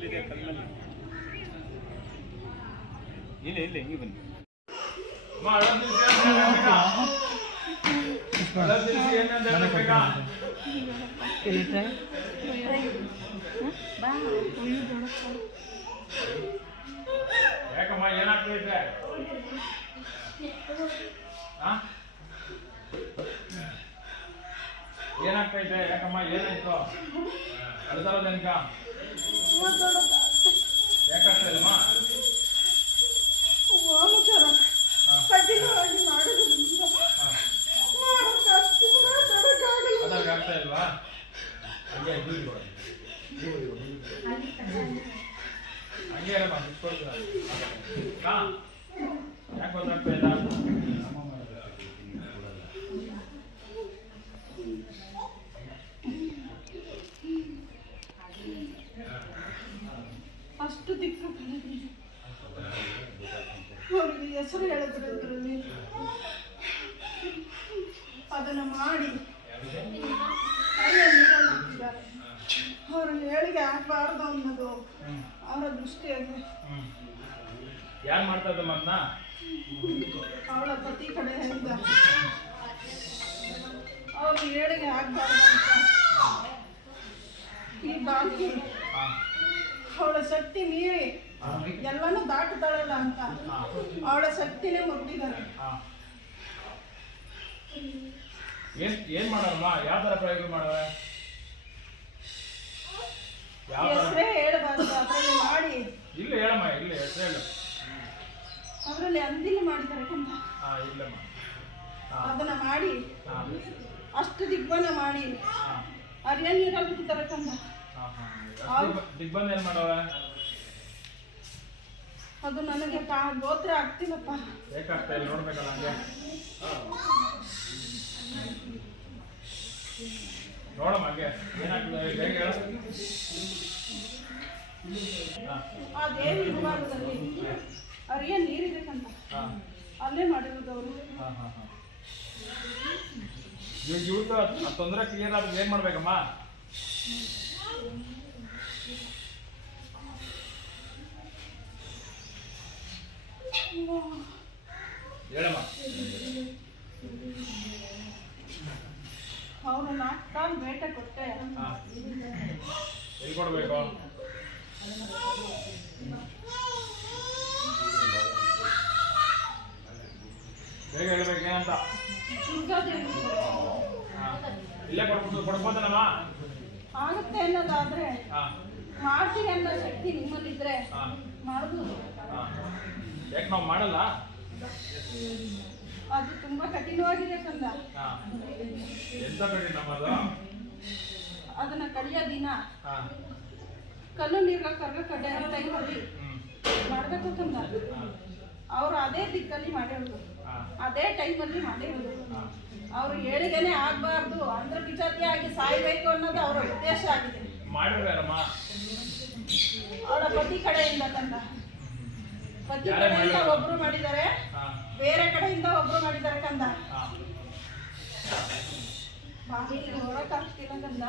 ಕಲ್ಲಲ್ಲಿ ಇಲ್ಲ ಇಲ್ಲ ಹಿಂಗೆ ಬನ್ನಿ. ಯಾಕಮ್ಮ ಏನಾಗ್ತೈತೆ? ಏನಾಗ್ತೈತೆ ಯಾಕಮ್ಮ ಏನಾಯ್ತು? ಅಳ್ತಾರ ಜನಕ ಇಲ್ಲಮ್ಮ ಕಠಿಣವಾಗಿ ಮಾಡೋದ್ರಿಂದ ಮಾಡೋಕೆ ಅಷ್ಟು ಕೂಡ ಮಾಡೋಕ್ಕಾಗಲ್ಲ. ಅದಾಗ ಆಗ್ತಾ ಇಲ್ವಾ ಹಂಗೆ. ಹಂಗೆ ಯಾಕೆ ಗೊತ್ತಾಗ್ತಾ ಇಲ್ಲ ಅಷ್ಟು ದಿಕ್ಕು. ಅವ್ರಿಗೆ ಹೆಸರು ಹೇಳಿದ್ರು ಅದರಲ್ಲಿ. ಅದನ್ನು ಮಾಡಿ. ಅವ್ರನ್ನ ಹೇಳಿಗೆ ಹಾಕ್ಬಾರ್ದು ಅನ್ನೋದು ಅವರ ದೃಷ್ಟಿಯಲ್ಲಿ. ಯಾರು ಮಾಡ್ತಾ ಅದನ್ನ ಅವಳ ಪತಿ ಕಡೆ ಹೇಳಿದ ಅವ್ರ ಹೇಳಿಗೆ ಹಾಕ್ಬಾರ್ದು ಅಂತ. ಈ ಬಾಕಿ. ಅವಳ ಶಕ್ತಿ ಮೀರಿ ಎಲ್ಲಾನು ದಾಟುತ್ತಾಳಲ್ಲ ಅಂತ. ಅವಳ ಶಕ್ತಿನೇ ಮುಟ್ಟಿದ್ದಾರೆ ಏನ್ ಏನ್ ಮಾಡೋಣಮ್ಮ ಯಾವ ತರ ಪ್ರಯೋಗ ಮಾಡೋಣ ಹೆಸರೇ ಹೇಳಬಾರ್ದು ಅದರಲ್ಲಿ ಮಾಡಿ. ಇಲ್ಲ ಹೇಳಮ್ಮ ಇಲ್ಲ ಹೆಸರು ಹೇಳು ಅದರಲ್ಲಿ ಮಾಡಿದ್ದಾರೆ ಹಾಂ ಇಲ್ಲಮ್ಮ. ಅದನ್ನ ಮಾಡಿ. ಅಷ್ಟು ದಿಗ್ಬಂಧ ಮಾಡಿ. ಹಾಂ. ಅರಿಯ ನೀರಲ್ಲಿ ಬಿಡ್ತಾರೆ ಕಂದ ಹಾಂ ಹಾಂ ದಿಗ್ಬಂಧ ಏನು ಮಾಡವ ಅದು ನನಗೆ ಕಾ ಗೋತ್ರ ಆಗ್ತಿಲ್ಲಪ್ಪ. ಬೇಕಾಗ್ತಾ ಇಲ್ಲ ನೋಡ್ಬೇಕಲ್ಲ ಹಂಗೆ. ನೋಡಮ್ಮ ಹಂಗೆ. ಏನಾಗ್ತದೆ? ಬೇಗ ಹೇಳು. ಅರಿಯ ನೀರಿದೆ ಕಂದ ಹಾಂ. ಅಲ್ಲೇ ಮಾಡಿರೋದು ಅವರು. ಹಾಂ ಹಾಂ ಹಾಂ. ಇವಾಗ ಇವ್ರದ್ದು ತೊಂದರೆ ಕ್ಲಿಯರ್ ಆದ್ರೆ ಏನು ಮಾಡ್ಬೇಕಮ್ಮ? ಅವರು ನಾಲ್ಕು ಕಾಲು ಬೇಟೆ ಕೊಟ್ಟೆ. ಎಲ್ಲಿ ಕೊಡಬೇಕು? ಬೇಗ ಹೇಳ್ಬೇಕು ಏನಂತ? ಇಲ್ಲೇ ಕೊಡ್ಬೋದು ಕೊಡ್ಬೋದನಮ್ಮ ಆಗುತ್ತೆ ಅನ್ನೋದಾದ್ರೆ ಮಾಡ್ತೀನಿ ಅನ್ನೋ ಶಕ್ತಿ ನಿಮ್ಮಲ್ಲಿದ್ರೆ ಮಾಡ್ಬೋದು. ಯಾಕೆ ನಾವು ಮಾಡಲ್ಲ? ಅದು ತುಂಬಾ ಕಠಿಣವಾಗಿದೆ ಕಂದ. ಎಂತ ಬೇಡಿ ನಮ್ಮದು? ಅದನ್ನ ಕಡಿಯೋ ದಿನ. ಕಲ್ಲು ನೀರ್ಗ ಕರ್ಗ ಕಡ್ಡೆ ಟೈಮಲ್ಲಿ ಹೋಗಿ ಮಾಡ್ಬೇಕು ಕಂದ. ಅವರು ಅದೇ ದಿಕ್ಕಲ್ಲಿ ಮಾಡಿರೋದು ಅದೇ ಟೈಮಲ್ಲಿ ಮಾಡಿರೋದು ಅವರು ಹೇಳಿದೇನೆ ಆಗ್ಬಾರ್ದು. ಅಂದ್ರ ಆಗಿ ಸಾಯ್ಬೇಕು ಅನ್ನೋದು ಅವರ ಉದ್ದೇಶ ಆಗಿದೆ. ಮಾಡಿರ್ಬೇಕಮ್ಮ ಅವಳ ಪತಿ ಕಡೆಯಿಂದ ಕಂದ. ಯಾರೇ ಕಡೆಯಿಂದ ಒಬ್ರು ಮಾಡಿದ್ದಾರೆ. ಬೇರೆ ಕಡೆಯಿಂದ ಒಬ್ರು ಮಾಡಿದ್ದಾರೆ ಕಂದ. ಹಾಂ. ಬಾಗಿಲಿಗೆ ಹೊರಕ್ ಆಗ್ತಿಲ್ಲ ಕಂದ.